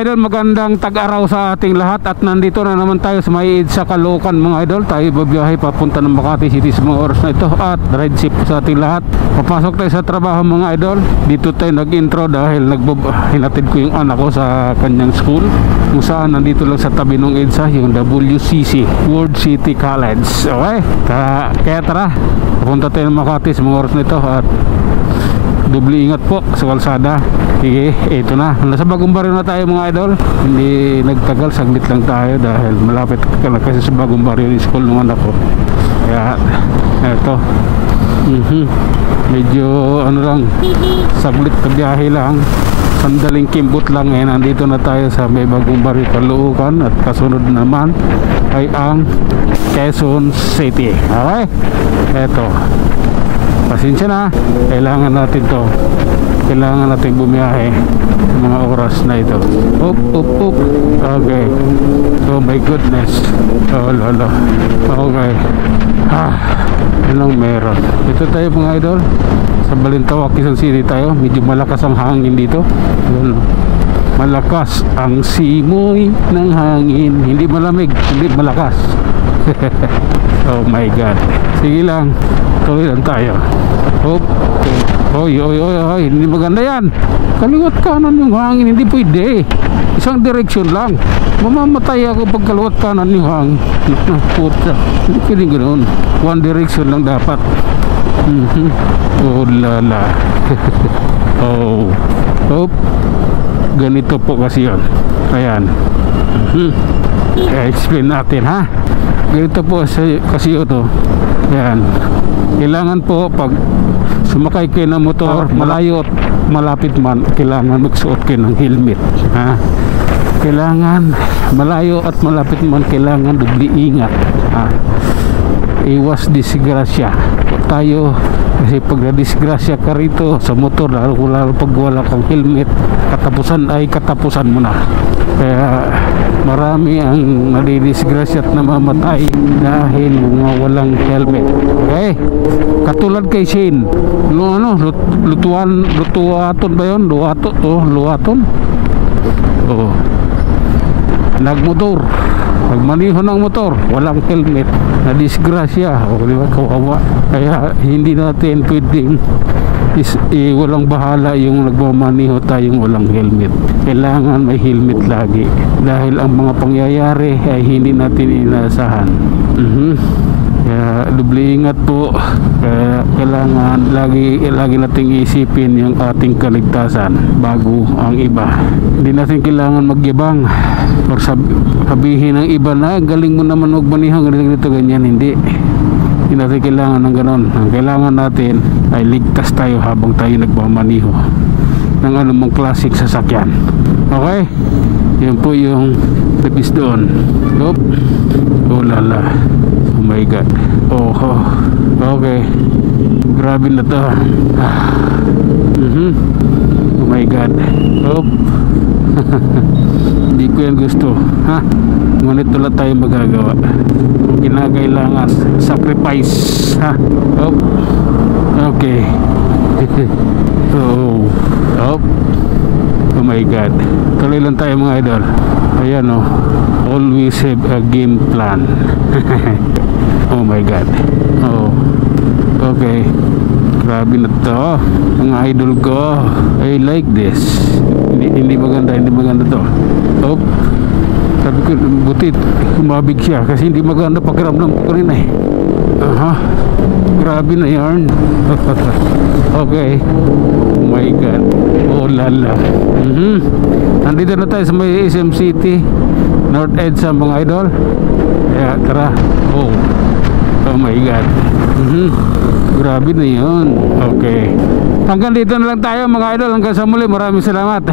idol, magandang tag-araw sa ating lahat. At nandito na naman tayo sa may EDSA Caloocan mga idol. Tayo babiyahe papunta ng Makati City sa mga oras na ito. At ride safe sa ating lahat. Papasok tayo sa trabaho mga idol. Dito tayo nag-intro dahil hinatid ko yung anak ko sa kanyang school, kung saan nandito lang sa tabi ng EDSA, yung WCC, World City College. Okay, kaya tara, papunta tayo ng Makati sa mga oras na ito. At doble ingat po sa kalsada. Sige, ito na. Nasa Bagong Barrio na tayo mga idol. Hindi nagtagal, saglit lang tayo dahil malapit ka na kasi sa Bagong Barrio yung school ng anak ko. Kaya, eto. Medyo ano lang, saglit na biyahe lang. Sandaling kimbot lang. Nandito na tayo sa may Bagong Barrio, Caloocan. At kasunod naman ay ang Quezon City. Okay? Eto. Pasensya na, kailangan natin to. Kailangan natin bumiyahe mga oras na ito. Up. Okay. Oh my goodness. Oh lolo. Okay. Anong meron? Ito tayo mga idol. Sa Balintawak, Quezon City tayo. Medyo malakas ang hangin dito. Malakas ang simoy ng hangin. Hindi malamig, hindi malakas. Oh my god. Sige lang, tuloy lang tayo. Oy, hindi maganda yan. Kaliwat kanan yung hangin, hindi pwede. Isang direksyon lang. Mamamatay ako pag kaliwat kanan yung hangin. Puta, hindi pwede ganoon. One direction lang dapat. Oh lala. Ganito po kasi yun. Ayan. Explain natin ha. Ganito po kasi ito. Yan. Kailangan po pag sumakay kayo ng motor, malayo at malapit man, kailangan magsuot kayo ng helmet. Ha? Kailangan malayo at malapit man, kailangan doble ingat. Ha? Iwas disgrasya. Tayo kasi pag na-disgrasya ka rito sa motor, lalo pag wala kang helmet, katapusan ay katapusan mo na. Kaya marami ang nadidisgrasya at namamatay dahil mga walang helmet. Okay? Katulad kay Shane, lutuaton ba yun? Luaton? Oo. Nagmotor, nagmaniho ng motor, walang helmet, nadisgrasya. O diba, kawawa. Kaya hindi natin pwedeng walang bahala yung nagmamaniho tayong walang helmet. Kailangan may helmet lagi dahil ang mga pangyayari ay hindi natin inaasahan. Kaya doble ingat po. Kaya kailangan lagi nating isipin yung ating kaligtasan bago ang iba. Hindi natin kailangan magyabang or sabihin ng iba na galing mo naman magmaniho ganito ganyan. Hindi natin kailangan ng ganon. Ang kailangan natin ay ligtas tayo habang tayo nagmamaniho ng anumang klaseng sasakyan. Okay? Yan po yung tapis doon. Oh lala. Oh my god. Okay. Grabe na to. Oh my god. Hindi ko yan gusto. Ngunit wala tayo magagawa. Kinakailangan sacrifice. Okay. Oh my god. Tuloy lang tayo mga idol. Ayan always have a game plan. Oh my god. Okay. Grabe na to mga idol ko. I like this. Hindi maganda to. Sabi ko butit kumabig siya kasi hindi maganda pakiramdam ko rin grabe na yarn. Okay. Oh my god. Oh lala. Nandito na tayo sa may SM City North EDSA mga idol. Kaya tara. Oh my god. Grabe na yun. Okay, hanggang dito na lang tayo mga idol. Hanggang sa muli, maraming salamat.